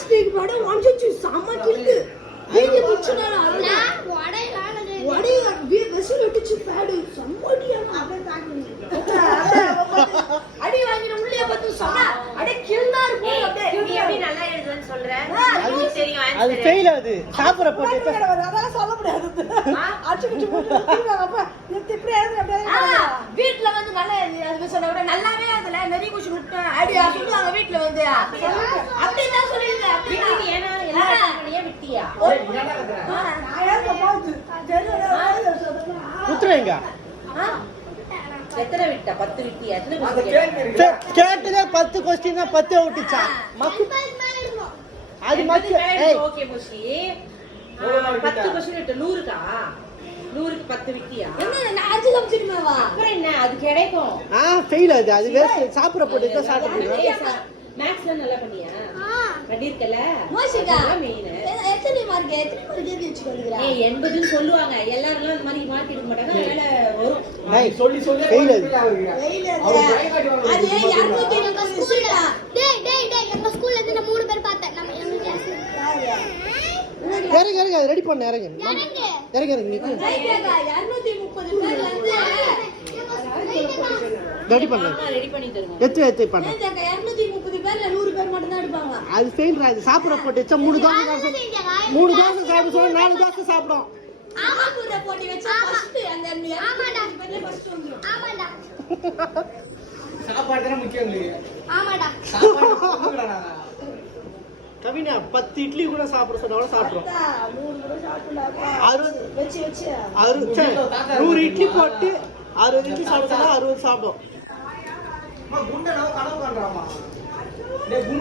plastic வடை வாங்கிச்சு செம்ம கிண்டு video பிடிச்சனால வடை vessel விட்டுச்சு பேடு செம்மடியான அப்படியே தாக்கி அடி வாங்கின உள்ளே பார்த்து சொன்னா அட கில்னா இருக்கு அப்படியே எப்படி நல்லா எழுதுன்னு சொல்றேன் அது தெரியும் அது ஃபெயில் ஆகுது சாப்பிற போட்டு அதெல்லாம் சொல்ல முடியாது அடிச்சு போட்டு அப்ப இப்படி எழுது அப்படியே வீட்ல வந்து நல்லா அது சொன்ன விட நல்லாவே அதுல நிறைய குச்சி விட்டு அடி சொல்லுவாங்க வீட்ல வந்து அப்படி தான் சொல்லுங்க அப்படி ஏனா எல்லாம் பண்ணியே விட்டியா நான் ஏன் போச்சு குத்துறேங்க எத்தனை விட்டா 10 விட்டியா எத்தனை क्वेश्चन கேட்டதே 10 क्वेश्चन 10 அவுட்டுச்சா அது மக்கு ஓகே முஷி 10 क्वेश्चन விட்ட 100 கா 100க்கு 10 விட்டியா என்ன நான் அஞ்சு கம்சிடுமாவா அப்புறம் என்ன அது கிடைக்கும் ஃபெயில் ஆகுது அது வேஸ்ட் சாப்பிற போட்டு தான் சாப்பிடுங்க மேக்ஸ்ல நல்லா பண்ணியா பண்ணிருக்கல மோஷிகா மெயின் எத்தனை மார்க் எழுதி சொல்லுங்க ஏய் 80 ன்னு சொல்லுவாங்க எல்லாரும் அந்த மாதிரி மார்க் எடுக்க மாட்டாங்க அதனால வரும் டேய் சொல்லி ஃபெயில் ஆகுது அது 250 ஸ்கூல்ல டேய் எங்க ஸ்கூல்ல இருந்து நான் 3 பேர் பார்த்தேன் நம்ம எங்க கிளாஸ் இறங்க ரெடி பண்ணு இறங்க நிக்கு 230 பேர்ல இருந்து ரெடி பண்ணு ரெடி பண்ணி தருங்க எத்து பண்ணு 230 பேர்ல 100 பேர் மட்டும் தான் எடுப்பாங்க அது ஃபெயில் ஆகுது சாப்பிற போட்டு 3 தோசை சாப்பிடு சொல்ல 4 தோசை சாப்பிடும் ஆமா கூட போட்டி வச்சா ஃபர்ஸ்ட் அந்த ஆமாடா பேர்ல ஃபர்ஸ்ட் வந்துரும் ஆமாடா சாப்பாடு தான் முக்கியம் இல்லையா ஆமாடா சாப்பாடு கவினா 10 இட்லி கூட சாப்பிட சொன்னால சாப்பிடுறோம் 100 கூட சாப்பிடலாம் 60 வச்சு 100 இட்லி போட்டு 60 இட்லி சாப்பிட்டா 60 சாப்பிடும் குண்டை நான் கனவு பண்றாமா